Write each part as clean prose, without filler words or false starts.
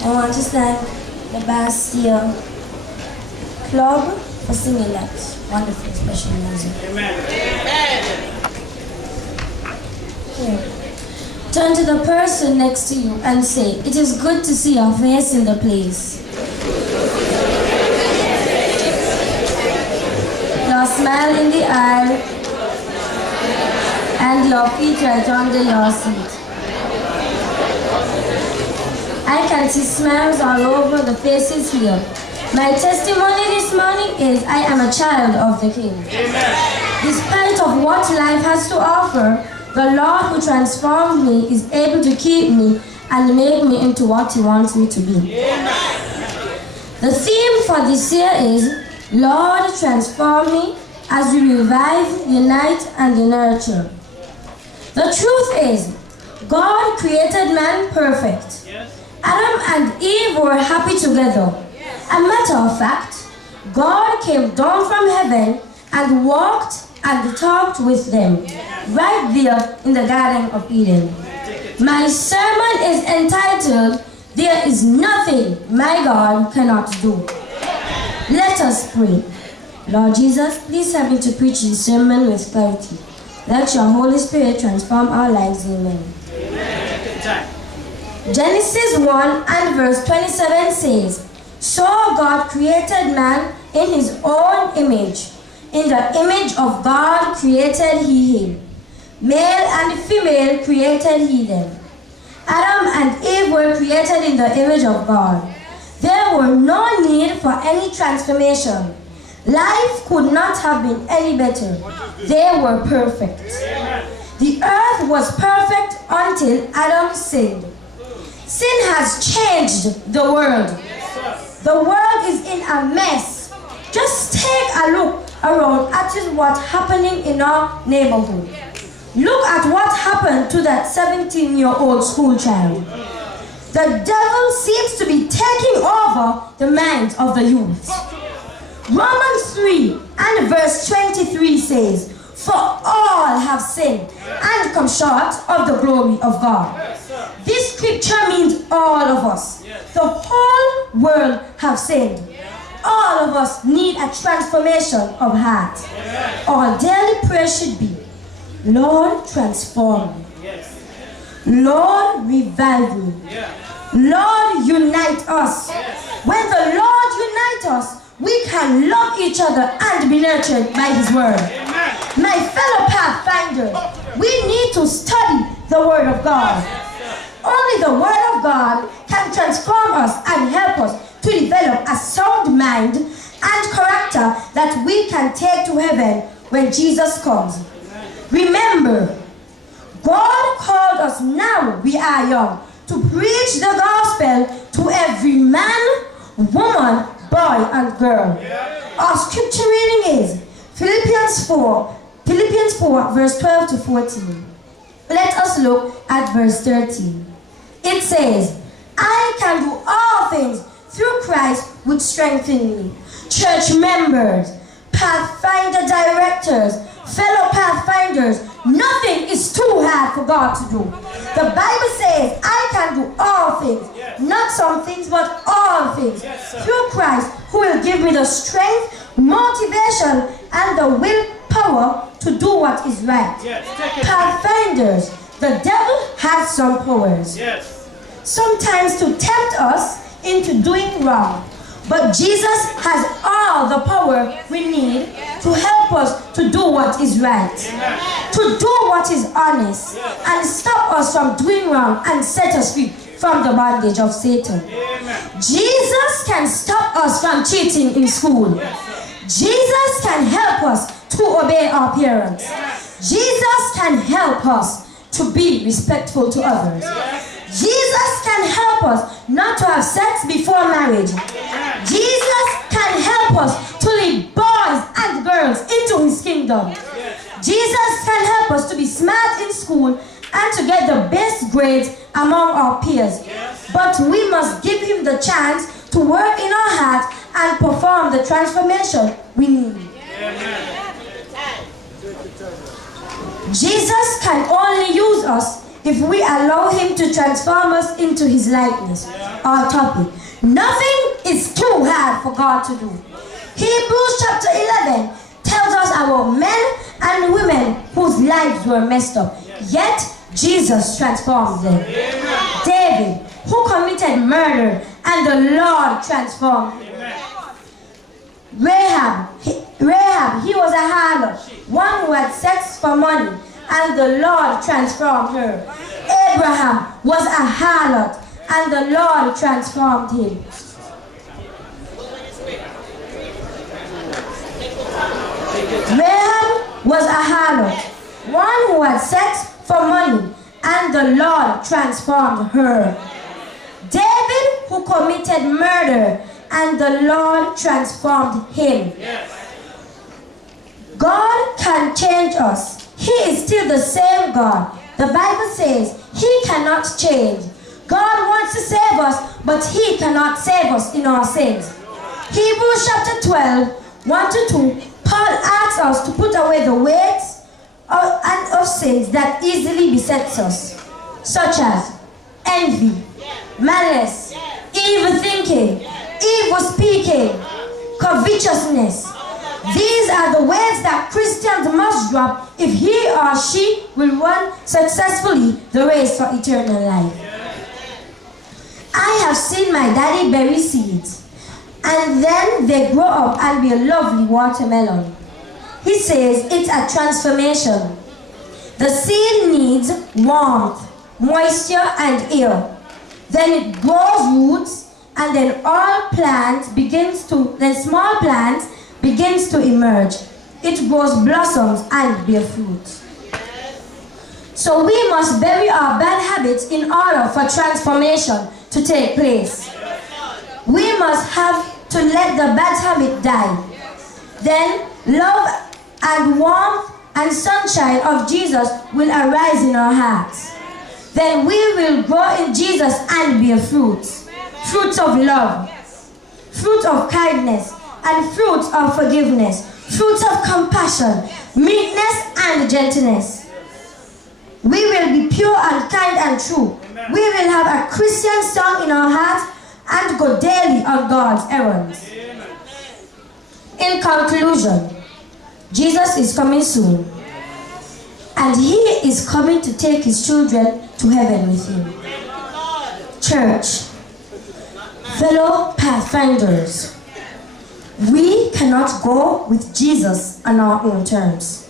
I want to thank the Bastille Club for singing that wonderful special music. Amen. Yeah. Turn to the person next to you and say, "It is good to see your face in the place." Your smile in the eye and your feet right under your seat. I can see smiles all over the faces here. My testimony this morning is I am a child of the King. Amen. Despite of what life has to offer, the Lord who transformed me is able to keep me and make me into what He wants me to be. Amen. The theme for this year is, Lord, transform me as we revive, unite, and nurture. The truth is, God created man perfect. Yes. Adam and Eve were happy together. A matter of fact, God came down from heaven and walked and talked with them right there in the Garden of Eden. My sermon is entitled, There is Nothing My God Cannot Do. Let us pray. Lord Jesus, please help me to preach this sermon with clarity. Let your Holy Spirit transform our lives. Amen. Genesis 1 and verse 27 says, So God created man in His own image. In the image of God created He him. Male and female created He them. Adam and Eve were created in the image of God. There were no need for any transformation. Life could not have been any better. They were perfect. The earth was perfect until Adam sinned. Sin has changed the world. The world is in a mess. Just take a look around at what's happening in our neighborhood. Look at what happened to that 17-year-old school child. The devil seems to be taking over the minds of the youth. Romans 3 and verse 23 says, For all have sinned and come short of the glory of God. This scripture means all of us. The whole world have sinned. All of us need a transformation of heart. Our daily prayer should be, Lord, transform me. Lord, revive me. Lord, unite us. When the Lord unites us, we can love each other and be nurtured by His word. My fellow Pathfinders, we need to study the word of God. Only the word of God can transform us and help us to develop a sound mind and character that we can take to heaven when Jesus comes. Remember, God called us now we are young to preach the gospel to every man, woman, boy, and girl. Our scripture reading is Philippians 4 verse 12 to 14. Let us look at verse 13. It says, I can do all things through Christ which strengthens me. Church members, Pathfinder directors, fellow Pathfinders, nothing is too hard for God to do. The Bible says, I can do all things, not some things, but all things, through Christ who will give me the strength, motivation, and the willpower to do what is right. Pathfinders, the devil has some powers. Sometimes to tempt us into doing wrong. But Jesus has all the power we need to help us to do what is right, to do what is honest, and stop us from doing wrong and set us free from the bondage of Satan. Jesus can stop us from cheating in school. Jesus can help us to obey our parents. Jesus can help us to be respectful to others. Jesus can help us not to have sex before marriage. Jesus can help us to lead boys and girls into His kingdom. Jesus can help us to be smart in school and to get the best grades among our peers. But we must give Him the chance to work in our heart and perform the transformation we need. Jesus can only use us if we allow him to transform us into his likeness. Our topic: nothing is too hard for God to do. Hebrews chapter 11 tells us about men and women whose lives were messed up, yet Jesus transformed them. David, who committed murder, and the Lord transformed him. Rahab, he was a harlot, one who had sex for money, and the Lord transformed her. Abraham was a harlot, and the Lord transformed him. Rahab was a harlot, one who had sex for money, and the Lord transformed her. David, who committed murder, and the Lord transformed him. God can change us. He is still the same God. The Bible says he cannot change. God wants to save us, but he cannot save us in our sins. Hebrews chapter 12, 1 to 2, Paul asks us to put away the weights of sins that easily besets us, such as envy, malice, evil thinking, evil speaking, covetousness. These are the weights that Christians must drop if he or she will run successfully the race for eternal life. I have seen my daddy bury seeds, and then they grow up and be a lovely watermelon. He says it's a transformation. The seed needs warmth, moisture, and air. Then it grows roots, and then small plants begins to emerge. It grows blossoms and bear fruit. So we must bury our bad habits in order for transformation to take place. We must have to let the bad habit die. Then love and warmth and sunshine of Jesus will arise in our hearts. Then we will grow in Jesus and bear fruits. Fruits of love, fruits of kindness, and fruits of forgiveness, fruits of compassion, meekness, and gentleness. We will be pure and kind and true. We will have a Christian song in our hearts and go daily on God's errands. In conclusion, Jesus is coming soon, and he is coming to take his children to heaven with him. Church, fellow Pathfinders, we cannot go with Jesus on our own terms.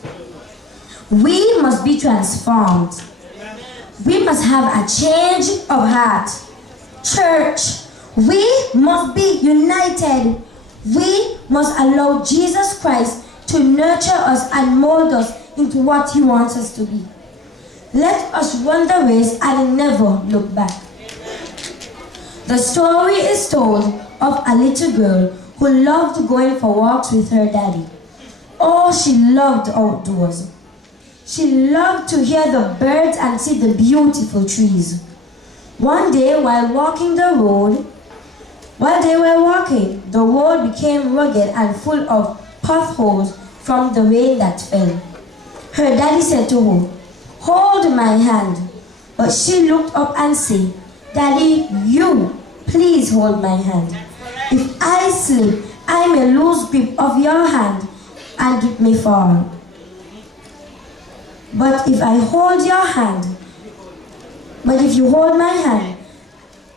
We must be transformed. We must have a change of heart. Church, we must be united. We must allow Jesus Christ to nurture us and mold us into what he wants us to be. Let us run the race and never look back. The story is told of a little girl who loved going for walks with her daddy. Oh, she loved outdoors. She loved to hear the birds and see the beautiful trees. One day, while they were walking, the road became rugged and full of potholes from the rain that fell. Her daddy said to her, "Hold my hand." But she looked up and said, "Daddy, you, please hold my hand. If I slip, I may lose grip of your hand and it may fall. But if you hold my hand,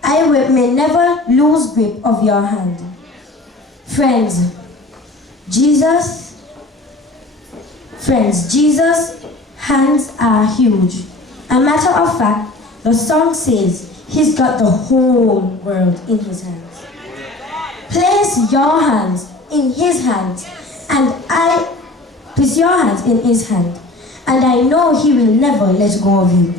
I may never lose grip of your hand." Friends, Jesus' hands are huge. A matter of fact, the song says he's got the whole world in his hands. Place your hands in his hands, and place your hands in his hand, and I know he will never let go of you.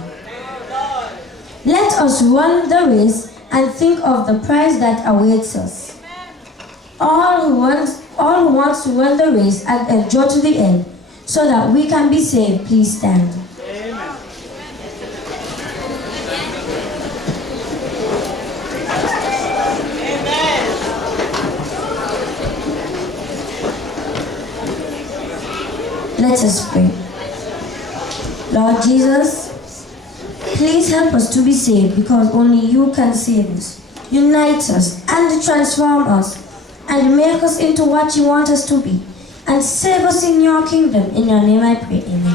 Let us run the race and think of the prize that awaits us. All who wants to run the race and endure to the end, so that we can be saved, please stand. Let us pray. Lord Jesus, Please help us to be saved, because only you can save us. Unite us and transform us and make us into what you want us to be. And save us in your kingdom. In your name I pray. Amen.